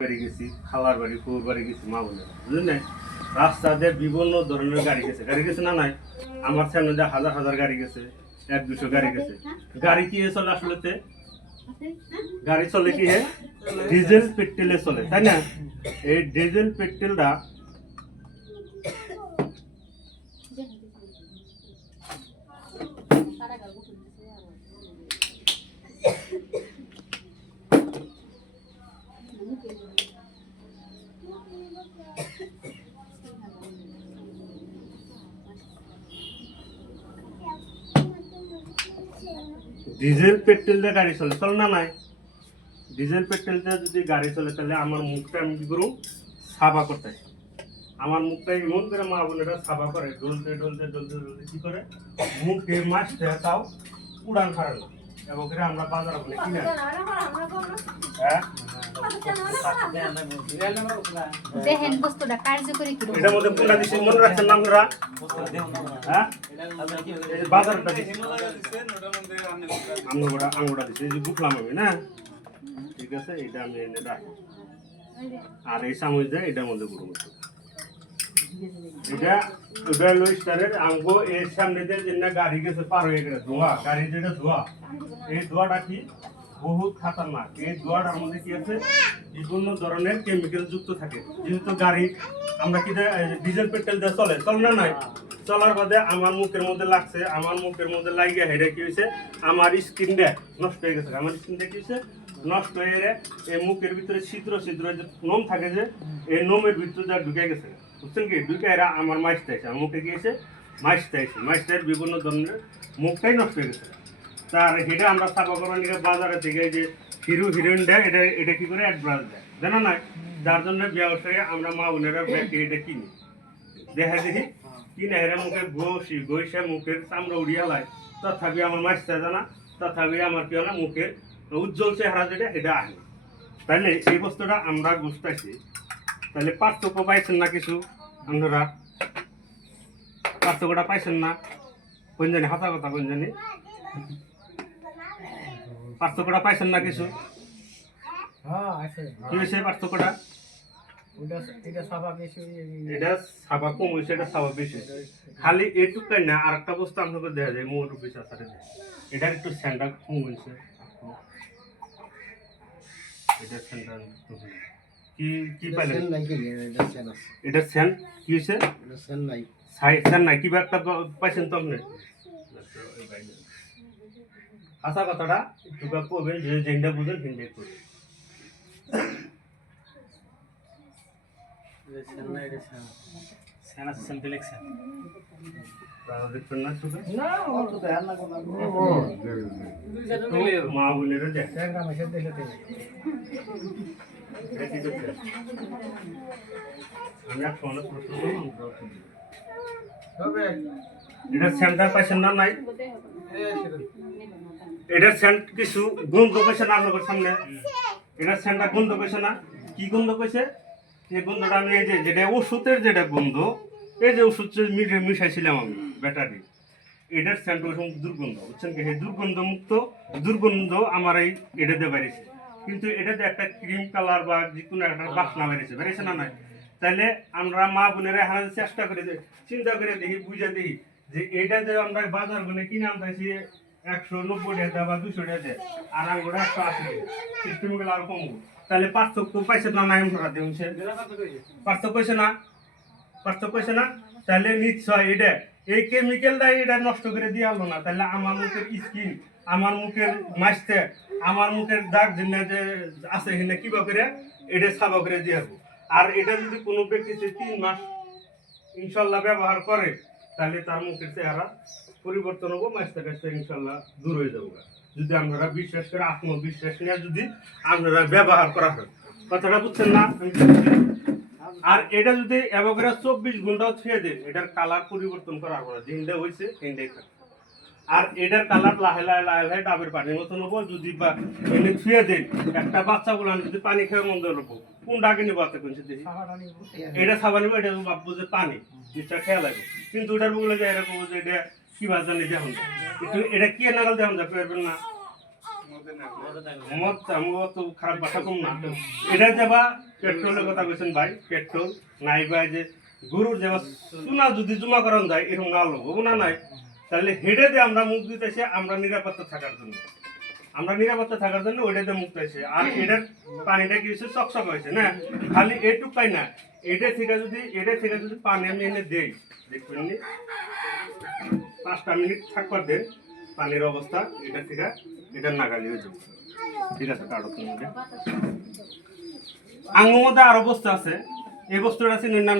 বাড়ি গেছি, খাওয়ার বাড়ি, ফুয়ার বাড়ি গেছি, মা বলে বুঝলেন। রাস্তাতে বিভিন্ন ধরনের গাড়ি গেছে না নাই। আমার সামনে যে হাজার হাজার গাড়ি গেছে, 100-200 গাড়ি গেছে। গাড়ি কি চলে আসলে? গাড়ি চলে কি ডিজেল পেট্রোলে চলে, তাই না? এই ডিজেল পেট্রোলটা ডিজেল পেট্রোল দিয়ে গাড়ি চলে না নাই। ডিজেল পেট্রোল দিয়ে যদি গাড়ি চলে তাহলে আমার মুখটা আমি কি করুন সাফা করতে, আমার মুখটা এমন করে মা বোনেরা সাফা করে, ডলতে ডলতে ডলতে ডলতে কি করে মুখে মাছটা তাও উড়ান ফারে না। এবং আমরা বাজার বলে কিনে দেখেন বস্তুটা কার্যকরী কি এটার মধ্যে কোনটা দিছি মনে রাখছেন না আপনারা? হ্যাঁ এই বাজারটা দিছি আঙ্গুটা দিছি, এই যে বুকলাম আমি না, ঠিক আছে। এটা আমি এনে রাখি আর এই চামচ দিয়ে এটার মধ্যে গুঁড়ো করতে, এটা হলো স্টারের আঙ্গো এর সামনে দিয়ে যে গাড়ি গেছে পার হয়ে গেছে ধোঁয়া, গাড়ি যেটা ধোঁয়া, এই ধোঁয়াটা কি বহুত খাতারনাক। এই ধোঁয়াটার মধ্যে কি আছে বিভিন্ন ধরনের কেমিক্যাল যুক্ত থাকে। যেহেতু গাড়ি আমরা কি ডিজেল পেট্রোল দিয়ে চলে না নাই, চলার বাদে আমার মুখের মধ্যে লাগছে, আমার মুখের মধ্যে লাগিয়ে হেরে কি হয়েছে আমার স্কিনটা নষ্ট হয়ে গেছে। আমার স্কিনটা কি হয়েছে নষ্ট হয়ে এই মুখের ভিতরে ছিদ্র ছিদ্র যে নোম থাকে, যে এই নোমের ভিতরে যা ঢুকে গেছে, বুঝছেন কি? ঢুকে এরা আমার মাছটা আছে, আমার মুখে গিয়েছে মাছটা আছে, মাছটার বিভিন্ন ধরনের মুখটাই নষ্ট হয়ে গেছে। তার এটা আমরা সাফা করার নিয়ে বাজারে থেকে যে হিরোইন দেয়, এটা কি করে অ্যাডভান্স দেয় জানা নাই। যার জন্য ব্যবসায়ী আমরা মা বোনেরা এটা কিনি, দেখা দেখি কিনে এরা মুখে ঘষে মুখের চামড়া উড়িয়ে লাই, তথাপি আমার মাছটা জানা, তথাপি আমার কি হয় মুখের উজ্জ্বল চেহারা যেটা এটা আহে। তাহলে এই বস্তুটা আমরা বুঝতেছি। তাহলে পার্থক্য পাইছেন না কিছু? আপনারা পার্থক্যটা পাইছেন না? কোন জানি হাতা কথা, কোন জানি পার্থক্যটা পাইছেন না কিছু? কি হয়েছে পার্থক্যটা? এটা সাবা কম হয়েছে, এটা সাবা বেশি। খালি এইটুকাই না, আর একটা বস্তু আপনাকে দেখা যায় মোর অফিস আসারে, এটার একটু স্যান্ডাল কম হয়েছে। এটা স্যান্ডাল কি কি পাইলেন? এটা স্যান্ড কি হয়েছে? স্যান্ড নাই, কি একটা পাইছেন তো আপনি? আশা কথাটা একটু কবে যে যেটা বুঝেন সেটাই করবেন। মা বোনেরা এটা সেন্টার পাইছেন না নাই? এটার সেন্ট কিছু গন্ধ পেয়েছে না আপনাদের সামনে? এটার সেন্টার গন্ধ পেয়েছে না? কি গন্ধ পেয়েছে? এই গন্ধটা আমি এই যে যেটা ওষুধের যেটা গন্ধ, এই যে ওষুধ মিশাইছিলাম আমি ব্যাটারি, এটার সেন্ট ওই দুর্গন্ধ, বুঝছেন কি? এই দুর্গন্ধ মুক্ত দুর্গন্ধ আমার এটাতে বেরিয়েছে। কিন্তু এটাতে একটা ক্রিম কালার বা যে কোনো একটা বাসনা বেরিয়েছে না নাই? তাহলে আমরা মা বোনেরা হারাতে চেষ্টা করে চিন্তা করে দেখি, বুঝে দেখি যে এটা যে আমরা বাজার গুলো কিনে আনতেছি 190 টাকা বা 200 টাকা, আর আমরা 180 টাকা, সিস্টেম গুলো আর কম। তাহলে পার্থক্য পাইছে না নাই? পার্থক্য পাইছে না? পার্থক্য পাইছে না? তাহলে নিশ্চয় এটা এই কেমিক্যালটা এটা নষ্ট করে দিয়ে আলো না। তাহলে আমার মুখের স্কিন, আমার মুখের মাছতে, আমার মুখের দাগ যে আছে এখানে কিবা করে এটা সাফা করে দিয়ে আসবো। আর এটা যদি কোনো ব্যক্তি 3 মাস ইনশাল্লাহ ব্যবহার করে তাহলে তার মুখের চেহারা পরিবর্তন হবো, মাছটা কাছটা ইনশাল্লাহ দূর হয়ে যাবো। যদি আপনারা বিশ্বাস করে আত্মবিশ্বাস নিয়ে যদি আপনারা ব্যবহার করা হয়, কথাটা বুঝছেন না? আর এটা যদি এভাবে 24 ঘন্টাও ছুঁয়ে দেন, এটার কালার পরিবর্তন করার পরে যেটা হয়েছে সেটাই থাকে। আর এটার কালার লাহে লাহে লাহে লাহে ডাবের পানির মতন হবো। যদি বা এনে ছুঁয়ে দেন, একটা বাচ্চা বলান যদি পানি খেয়ে মন্দ হবো, কোনটা আগে নিবো বাচ্চা কোনছে দেখি? এটা সাবা নিবো, এটা ভাববো যে পানি নিশ্চয় খেয়াল লাগবে। কিন্তু ওটার বলে যে এরকম যে এটা কি ভাষা জানি দেখুন, এটা কি নাগাল দেখুন পারবেন না। মদ আমগো তো খারাপ বাসা কম না এটা যাবা পেট্রোলের কথা কইছেন ভাই পেট্রোল নাই ভাই যে গরুর যাবা সোনা যদি জমা করান যায় এরকম না হবো না নাই তাহলে হেডে দিয়ে আমরা মুখ দিতেছি আমরা নিরাপত্তা থাকার জন্য ওইটাতে মুখ দিতেছি আর এটার পানিটা কি হয়েছে চকচক হয়েছে না খালি এটুক পাই না এটা থেকে যদি পানি আমি এনে দেই দেখবেন 5টা মিনিট থাকবার দেন পানির অবস্থা এটা থেকে এটার নাগালি হয়ে যাবে ঠিক আছে কারণ আঙ্গুর মধ্যে আরো বস্তু আছে এই বস্তুটা আছে নির্নাম